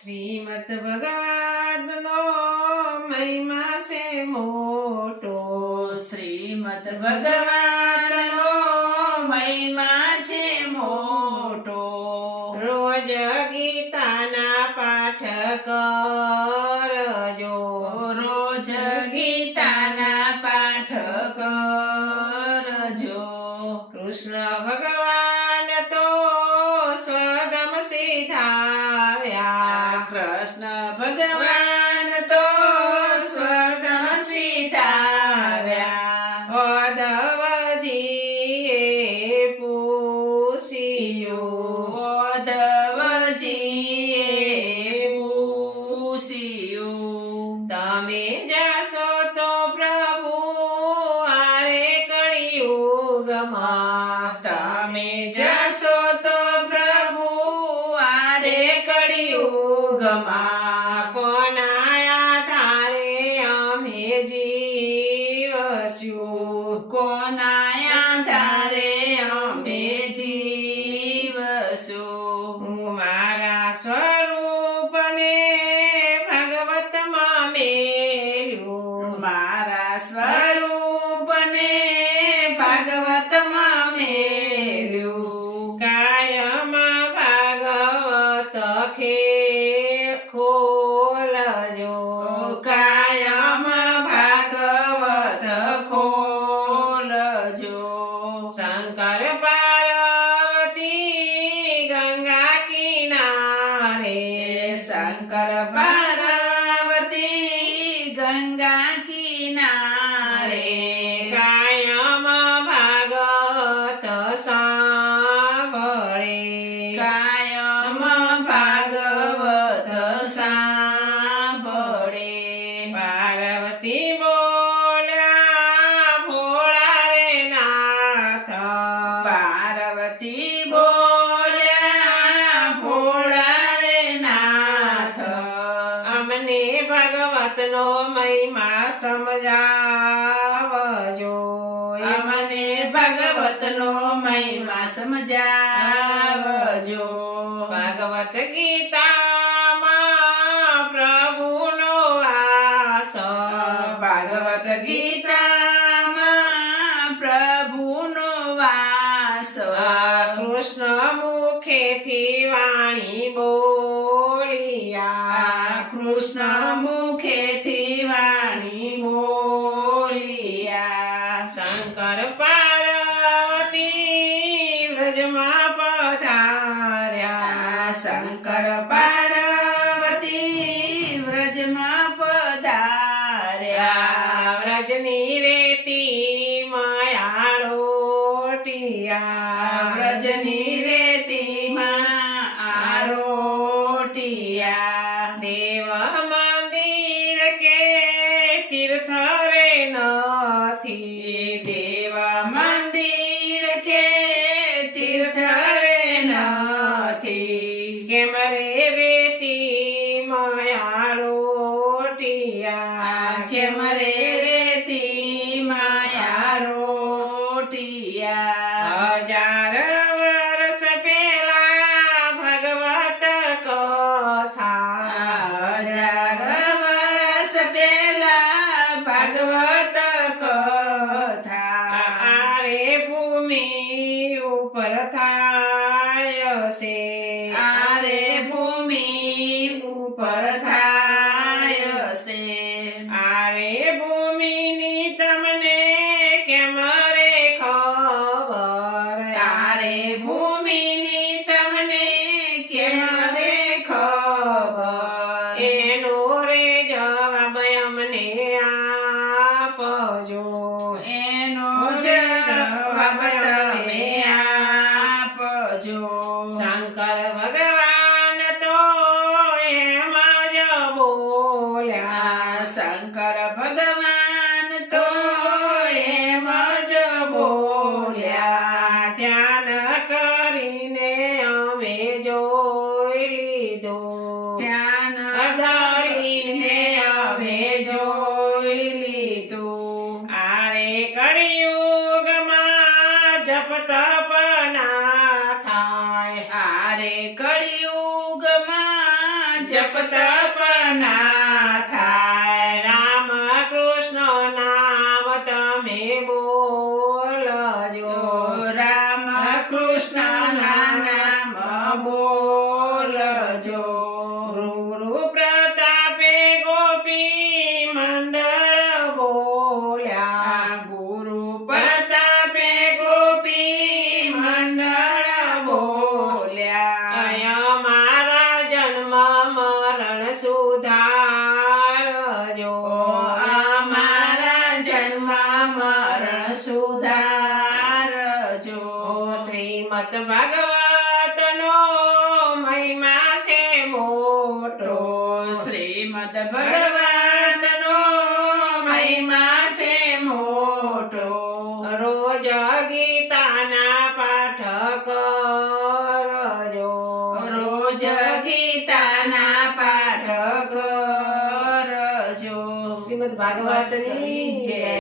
શ્રીમદ ભગવાનનો મહિમા છે મોટો, શ્રીમદ ભગવાનનો મહિમા છે મોટો. રોજ ગીતાના પાઠ કરજો, રોજ ગીતાના પાઠ કરજો. કૃષ્ણ ભગવાન તો સ્વધમ સીધાવ્યા, કૃષ્ણ ભગવાન તો સ્વર્ધમ સ્વીકાર્યા. ઉદ્ધવજીએ પૂછ્યું, ઉદ્ધવજીએ પૂછ્યું, તમે જાશો તો પ્રભુ આરે કળિયુગમાં, તમે જશો તો પ્રભુ આરે કળિયુગમાં. કોના આધારે અમે જીવશું, કોના આધારે અમે જીવશું. હું મારા સ્વરૂપને ભગવતમાં મેલ્યું, મારા સ્વરૂપને ભાગવતમાં મેલ્યું. કાયમ ભાગવત ખોલજો, કાયમ ભાગવત ખોલજો. શંકર પાર્વતી ગંગા કિનારે, શંકર પાર્વતી ગંગા કિનારે. કાયમ ભાગવત સાંભળે, કાયમ ભાગવત સાંભળે. પાર્વતી બોલ્યા ભોળા રે નાથ, પાર્વતી બોલ્યા ભોળા રે નાથ. અમને ભગવતનો મહિમા સમજાવજો, અમને ભગવતનો મહિમા સમજાવજો. ભગવત ગીતામાં પ્રભુનો વાસ, ભાગવત ગીતામાં પ્રભુનો વાસ. કૃષ્ણ મુખેથી વાણી બોલિયા, કૃષ્ણ મુખેથી વાણી બોલિયા. શંકર પાર્વતી વ્રજમાં પધાર્યા, શંકર પાર્વતી વ્રજમાં પધાર્યા. વ્રજની રેતી માયાળોટિયા, વ્રજની રેતીમાં આરોટિયા. દેવ મંદિર કે તીર્થ રે નથી, દેવ મંદિર કે તીર્થ રે નથી. કેમ રે રેતી માયાળોટિયા, કેમ રે રેતી માયા રોટિયા. હજાર વર્ષ પહેલા ભગવત કથા, હજાર વર્ષ પહેલા ભાગવત કથા આરે ભૂમિ ઉપર થા જપ તપ ના થાય. રામ કૃષ્ણ નામ તમે બોલજો. રામ કૃષ્ણ નામ બોલજો. ગુરુ પ્રતાપે ગોપી મંડળ બોલ્યા. ગુરુ પ્રતાપે ગોપી મંડળ બોલ્યા. અમારા જન્મ મરણ સુધારજો. અમારા જન્મ મરણ સુધારજો. શ્રીમદ ભાગવતનો મહિમા છે મોટો. શ્રીમદ ભગવાનનો મહિમા છે મોટો. રોજ ગીતાના પાઠ કરજો. રોજ ગીતાના પાઠ કરજો. શ્રીમદ ભાગવતની જય.